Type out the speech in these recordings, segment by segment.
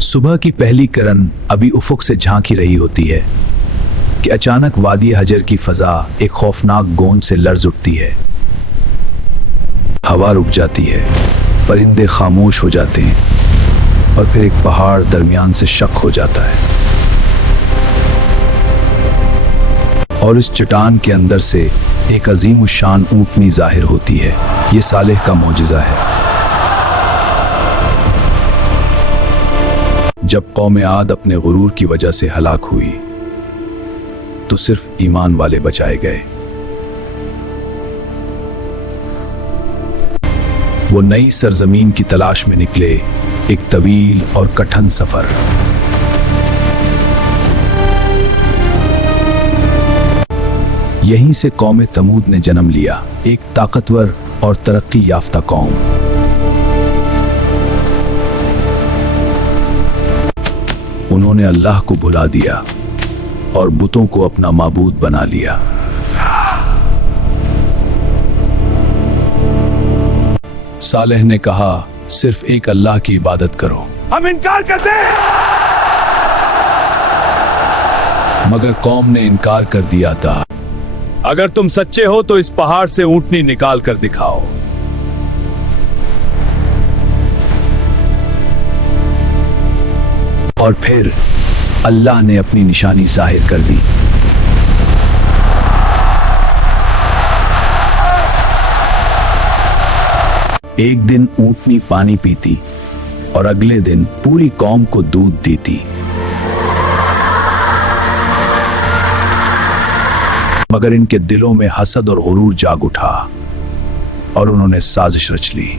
सुबह की पहली किरण अभी उफुक से झांकी रही होती है कि अचानक वादी हजर की फजा एक खौफनाक गूंज से लर्ज उठती है। हवा रुक जाती है, परिंदे खामोश हो जाते हैं और फिर एक पहाड़ दरमियान से शक हो जाता है और इस चट्टान के अंदर से एक अजीम शान ऊँटनी जाहिर होती है। ये सालेह का मौजिज़ा है। जब कौम आद अपने गुरूर की वजह से हलाक हुई तो सिर्फ ईमान वाले बचाए गए। वो नई सरजमीन की तलाश में निकले, एक तवील और कठिन सफर। यहीं से कौम तमूद ने जन्म लिया, एक ताकतवर और तरक्की याफ्ता कौम। उन्होंने अल्लाह को भुला दिया और बुतों को अपना माबूद बना लिया। सालेह ने कहा, सिर्फ एक अल्लाह की इबादत करो। हम इनकार करते हैं। मगर कौम ने इनकार कर दिया था। अगर तुम सच्चे हो तो इस पहाड़ से ऊंटनी निकाल कर दिखाओ। और फिर अल्लाह ने अपनी निशानी जाहिर कर दी। एक दिन ऊंटनी पानी पीती और अगले दिन पूरी कौम को दूध देती। मगर इनके दिलों में हसद और गुरूर जाग उठा और उन्होंने साजिश रच ली।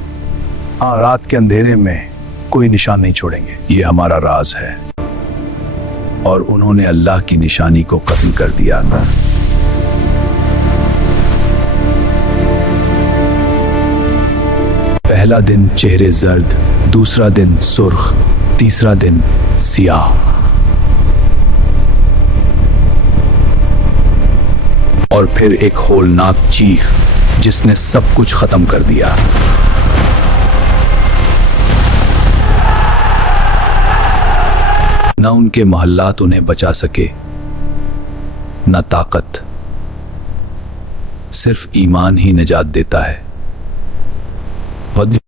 हाँ, रात के अंधेरे में कोई निशान नहीं छोड़ेंगे, ये हमारा राज है। और उन्होंने अल्लाह की निशानी को कत्ल कर दिया था। पहला दिन चेहरे जर्द, दूसरा दिन सुर्ख, तीसरा दिन सियाह। और फिर एक होलनाक चीख जिसने सब कुछ खत्म कर दिया। न उनके मोहल्लात उन्हें बचा सके, न ताकत, सिर्फ ईमान ही निजात देता है।